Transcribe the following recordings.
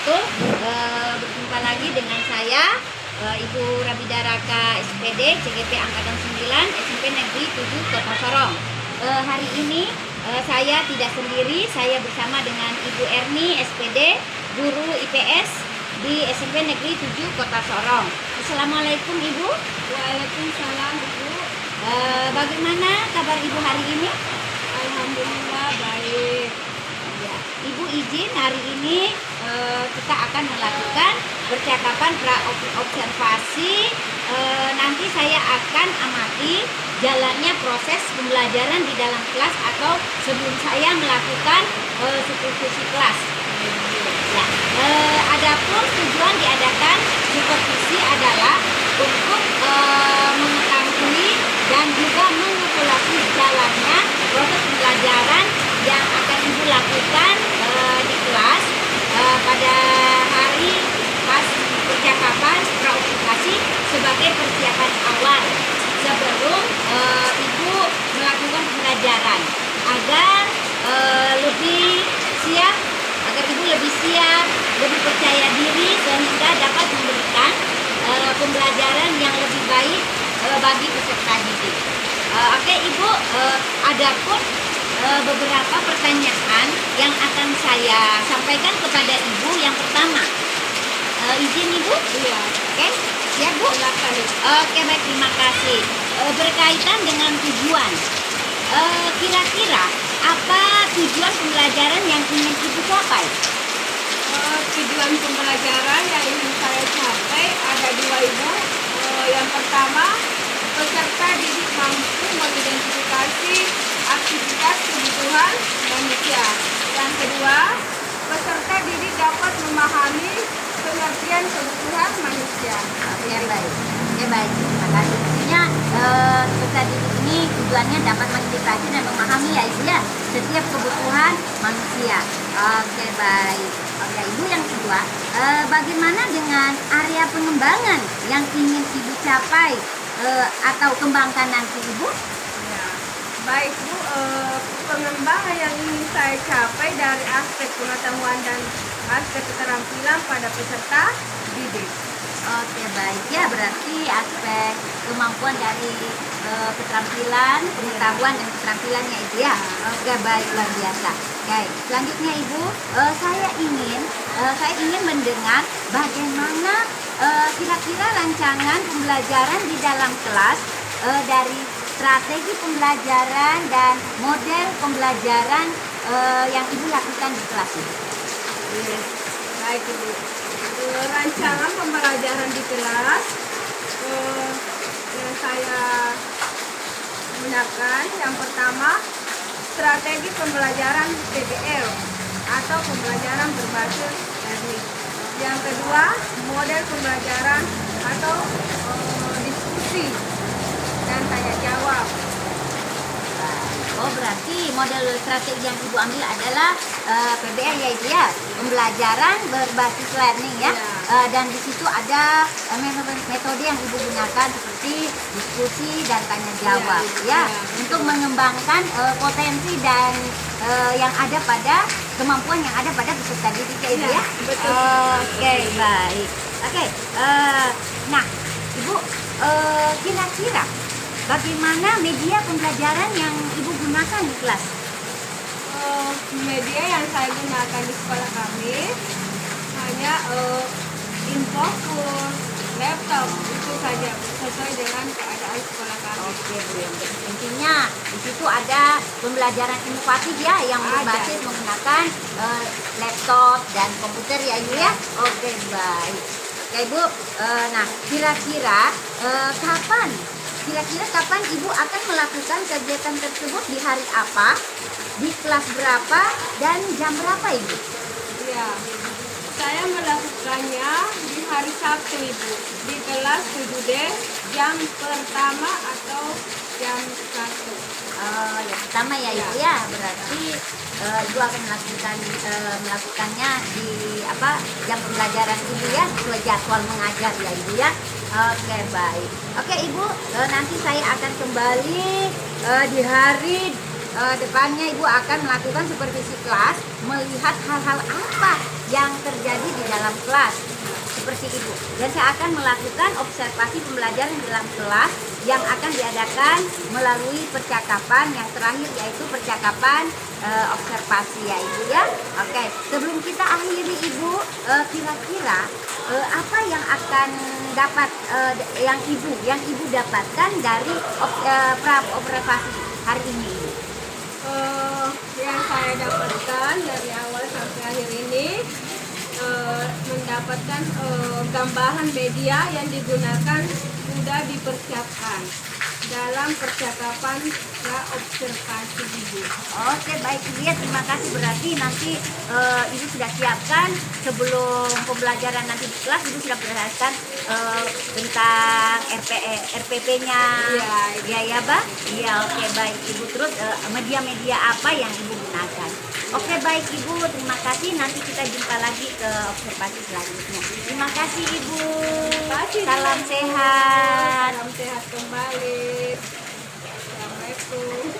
wabarakatuh. Berjumpa lagi dengan saya, Ibu Rabida Raka SPD CGP Angkatan 9 SMP Negeri 7 Kota Sorong. Hari ini saya tidak sendiri, saya bersama dengan Ibu Erni SPD, guru IPS di SMP Negeri 7 Kota Sorong. Assalamualaikum Ibu. Waalaikumsalam Ibu. Bagaimana kabar Ibu hari ini? Alhamdulillah baik. Ya, Ibu izin hari ini kita akan melakukan percakapan pra-observasi. Nanti saya akan amati jalannya proses pembelajaran di dalam kelas atau sebelum saya melakukan supervisi kelas. Ya, adapun tujuan diadakan supervisi adalah untuk mengetahui dan juga mengepulasi jalannya proses pembelajaran yang akan Ibu lakukan di kelas pada hari pas percakapan praobservasi sebagai persiapan awal sebelum Ibu melakukan pembelajaran agar lebih siap, agar Ibu lebih siap, lebih percaya diri sehingga dapat memberikan pembelajaran yang lebih baik bagi peserta didik. Oke Ibu, adapun beberapa pertanyaan yang akan saya sampaikan kepada Ibu. Yang pertama, izin Ibu? Iya. Oke, siap Bu? Silakan. Oke, baik, terima kasih. Berkaitan dengan tujuan, kira-kira apa tujuan pembelajaran yang ingin Ibu capai? Tujuan pembelajaran yang ingin saya capai ada dua Ibu. Yang pertama, peserta didik mampu mengidentifikasi aktivitas kebutuhan manusia. Yang kedua, peserta didik dapat memahami pengertian kebutuhan manusia. Oke, baik. Oke, baik. Terima kasih. Intinya peserta didik ini tujuannya dapat mengidentifikasi dan memahami ya Ibu ya setiap kebutuhan manusia. Oke, baik. Oke, Ibu, yang kedua, bagaimana dengan area pengembangan yang ingin Ibu capai atau kembangkan nanti Ibu? Ya. Baik Bu, pengembangan yang ingin saya capai dari aspek pengetahuan dan aspek keterampilan pada peserta didik. Oke, baik ya, berarti aspek kemampuan dari keterampilan, pengetahuan dan keterampilannya itu ya. Oke, baik, luar biasa. Oke, selanjutnya Ibu, saya ingin mendengar bagaimana kira-kira rancangan pembelajaran di dalam kelas dari strategi pembelajaran dan model pembelajaran yang Ibu lakukan di kelas ini. Yes. Baik Ibu. Rancangan pembelajaran di kelas yang saya gunakan, yang pertama strategi pembelajaran PBL atau pembelajaran berbasis learning. Yang kedua, model pembelajaran atau diskusi dan tanya jawab. Oh, berarti model strategi yang Ibu ambil adalah PBL ya Ibu ya, pembelajaran berbasis learning ya. Dan di situ ada metode yang Ibu gunakan seperti diskusi dan tanya jawab ya, untuk mengembangkan potensi dan yang ada pada kemampuan yang ada pada peserta didik ya Ibu ya. Betul. Oke, baik. Oke, nah Ibu, kira-kira bagaimana media pembelajaran yang Ibu gunakan di kelas? Media yang saya gunakan di sekolah kami hanya infocus, laptop, itu saja sesuai dengan keadaan sekolah kami. Oke Bu, yang intinya di situ ada pembelajaran inovatif ya yang berbasis menggunakan laptop dan komputer ya Ibu ya. Oke, baik. Oke Ibu, nah kira-kira kapan Ibu akan melakukan kegiatan tersebut, di hari apa, di kelas berapa, dan jam berapa Ibu? Ya, saya melakukannya di hari Sabtu Ibu, di kelas 7D jam pertama atau jam 1. Yang pertama ya Ibu ya, berarti Ibu akan melakukannya di jam pembelajaran Ibu ya, sesuai jadwal mengajar ya Ibu ya. Oke, baik. Oke Ibu, nanti saya akan kembali di hari depannya Ibu akan melakukan supervisi kelas, melihat hal-hal apa yang terjadi di dalam kelas seperti Ibu. Dan saya akan melakukan observasi pembelajaran di dalam kelas yang akan diadakan melalui percakapan yang terakhir, yaitu percakapan observasi ya Ibu ya. Oke, sebelum kita akhiri Ibu, kira-kira apa yang akan dapat yang Ibu dapatkan dari observasi hari ini Ibu? Yang saya dapatkan dari awal sampai akhir ini mendapatkan gambaran media yang digunakan sudah dipersiapkan dalam percakapan observasi Ibu. Oke, baik Ibu ya, terima kasih. Berarti nanti Ibu sudah siapkan sebelum pembelajaran nanti di kelas, Ibu sudah berdasarkan tentang RPP-nya. Iya ya, Bah? Iya, oke baik Ibu. Terus media-media apa yang Ibu gunakan? Oke, baik Ibu, terima kasih. Nanti kita jumpa lagi ke observasi selanjutnya. Terima kasih Ibu. Salam sehat. Salam sehat kembali. Assalamualaikum.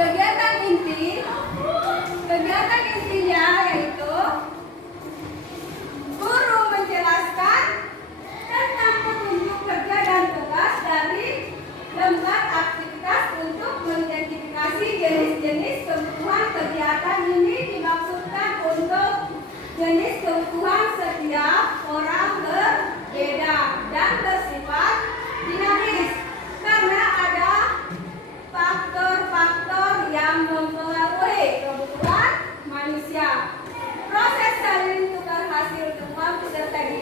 Kegiatan intinya yaitu guru menjelaskan tentang petunjuk kerja dan tugas dari lembar aktivitas untuk mengidentifikasi jenis-jenis kebutuhan kegiatan ini dimaksudkan untuk jenis kebutuhan setiap orang berbeda dan bersifat dinamis karena ada faktor-faktor yang mempengaruhi Indonesia. Proses salin tukar hasil temuan peserta didik